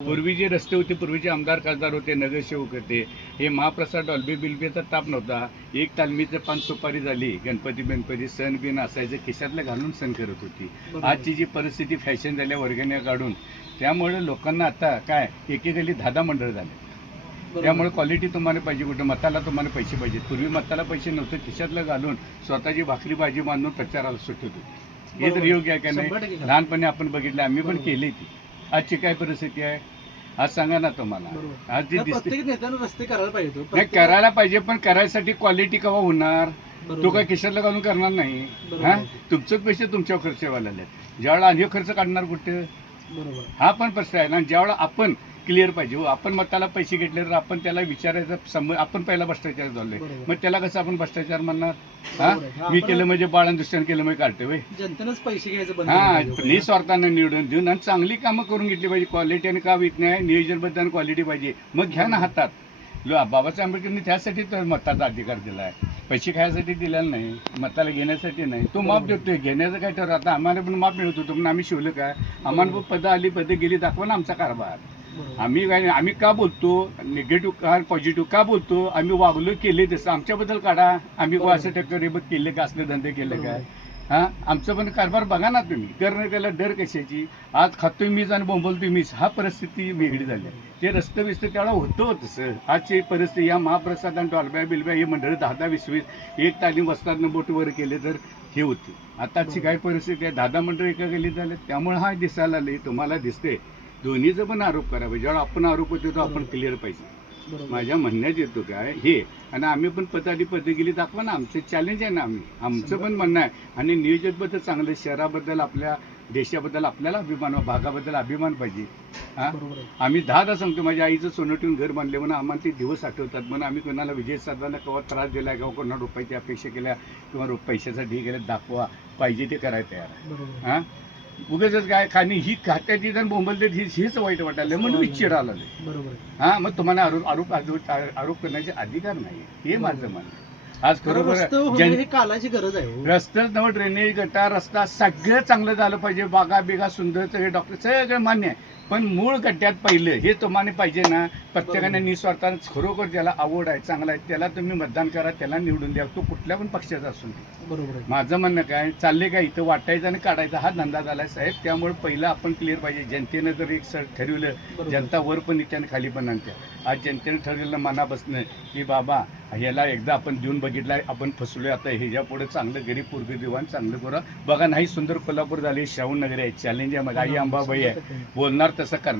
पूर्वी जे रस्ते होते, पूर्वीचे आमदार खासदार होते, नगरसेवक होते, हे महाप्रसाद डॉल्बी बिल्बीचा ताप नव्हता. एक तालमीचं पान सुपारी झाली, गणपती सण बिन असायचं, खिशातलं घालून सण करत होती. आजची जी परिस्थिती फॅशन झाल्या वर्गण्या काढून, त्यामुळे लोकांना आता काय एकेकाली 10 मंडळ झाले. त्यामुळे क्वालिटी तुम्हाला पाहिजे, कुठं मताला तुम्हाला पैसे पाहिजेत. पूर्वी मताला पैसे नव्हते, खिशातलं घालून स्वतःची भाकरी भाजी बांधून प्रचाराला सुटत होती. हे तर योग्य आहे का नाही? लहानपणी आपण बघितलं, आम्ही पण केली ती. आजची काय परिस्थिती आहे आज सांगा ना तुम्हाला. आज जी दिसते रस्ते करायला पाहिजे, नाही करायला पाहिजे, पण करायसाठी क्वालिटी केव्हा होणार? तो काय खिशातला घालून करणार नाही. हा, तुमचंच पैसे तुमच्यावर खर्च व्हायला लागले. ज्यावेळेला आणि खर्च काढणार कुठे? हा पण प्रश्न आहे ना. ज्यावेळेला आपण क्लिअर पाहिजे, आपण मताला पैसे घेतले तर आपण त्याला विचारायचं, आपण पहिला भ्रष्टाचार झालोय, मग त्याला कसं आपण भ्रष्टाचार म्हणणार? हा, मी केलं म्हणजे बाळान दुसऱ्यानं केलं म्हणजे काढते वय. जनतेनंच पैसे घ्यायचं हा, निस्वार्थानं निवडून देऊन आणि चांगली कामं करून घेतली पाहिजे. क्वालिटी आणि का विक नाही, नियोजनबद्ध आणि क्वालिटी पाहिजे, मग घ्या ना हातात. बाबासाहेब आंबेडकरांनी त्यासाठी तर मताचा अधिकार दिला आहे. पैसे खायसाठी दिलेला नाही, मताला घेण्यासाठी नाही. तो माप देतोय, घेण्याचं काय ठरवलं? आता आम्हाला पण माप मिळत होतं, पण आम्ही शिवलं काय? आम्हाला पण पदं आली, पदं गेली, दाखवा ना आमचा कारभार. आम्ही का बोलतो निगेटिव्ह का पॉझिटिव्ह का बोलतो? आम्ही वागलो केले तसं आमच्याबद्दल काढा. आम्ही असं टक्कर बघ केले का, असले धंदे केले काय? हा, आमचं पण कारभार बघा ना तुम्ही. करणं त्याला डर कशाची? आज खातोय मीच आणि बोंबलतोय मीच, हा परिस्थिती वेगळी झाली. ते रस्ते बिस्ते त्याला होतं तसं. आजची परिस्थिती या महाप्रसाद आणि डॉल्ब्या बिल्ब्या हे मंडळ 10-10, 20-20 एक तालीम वस्तादनं बोट वर केले तर हे होते. आताची काय परिस्थिती आहे? 10-10 मंडळ एका गल्लीत झाले. त्यामुळे हा दिसायला आले, तुम्हाला दिसते. दोन्हीचं पण आरोप करा पाहिजे. जेव्हा आपण आरोप होतो तो आपण क्लिअर पाहिजे. माझ्या म्हणण्यात येतो काय हे, आणि आम्ही पण पदाली पदं गेली दाखवा ना. आमचं चॅलेंज आहे ना. आमचं पण म्हणणं आहे. आणि नियोजनबद्दल चांगलं, शहराबद्दल आपल्या देशाबद्दल आपल्याला अभिमान, भागाबद्दल अभिमान पाहिजे. हा, आम्ही 10दा सांगतो. माझ्या आईचं सोनं ठेवून घर बांधले म्हणून आम्हाला ते दिवस आठवतात. म्हणून आम्ही कोणाला विजय साधवांना केव्हा त्रास दिला, किंवा कोणाला रुपयाची अपेक्षा केल्या, किंवा पैशासाठी गेल्या दाखवा पाहिजे ते करायला तयार आहे. हा, उगाच काय खाणी ही खात्याची जण बोंबलते हीच वाईट वाटायला म्हणून विचार आला. हा, मग तुम्हाला आरोप करण्याचे अधिकार नाही, हे माझं म्हणणं. आज खरोखर कालाची गरज आहे. रस्त्याच नव, ड्रेनेज, गटार, रस्ता सगळं चांगलं झालं पाहिजे. बागा बिगा सुंदर, सगळे डॉक्टर सगळं मान्य आहे, पण मूळ गड्ड्यात पहिलं हे तुम्हाला पाहिजे ना. प्रत्येकाने निस्वार्थानं खरोखर ज्याला आवड आहे, चांगला आहे, त्याला तुम्ही मतदान करा, त्याला निवडून द्या. तो कुठल्या पण पक्षाचा असून. बरोबर. माझं म्हणणं काय चाललंय काय, इथं वाटायचं आणि काढायचा हा धंदा झालाय साहेब. त्यामुळे पहिलं आपण क्लिअर पाहिजे. जनतेनं जर एक ठरवलं, जनता वर पण नित्याने खाली पण आणत्या. आज जनतेनं ठरवलं मनापासनं की बाबा ह्याला एकदा आपण देऊन बघितलाय, आपण फसलोय, आता ह्याच्या पुढे चांगलं गरीब पोरगं दिवाण चांगलं करा. बघा नाही सुंदर कोल्हापूर झाले, श्रावण नगर आहे, चॅलेंज आहे. मग आई अंबाबाई आहे, बोलणार तसं करणार.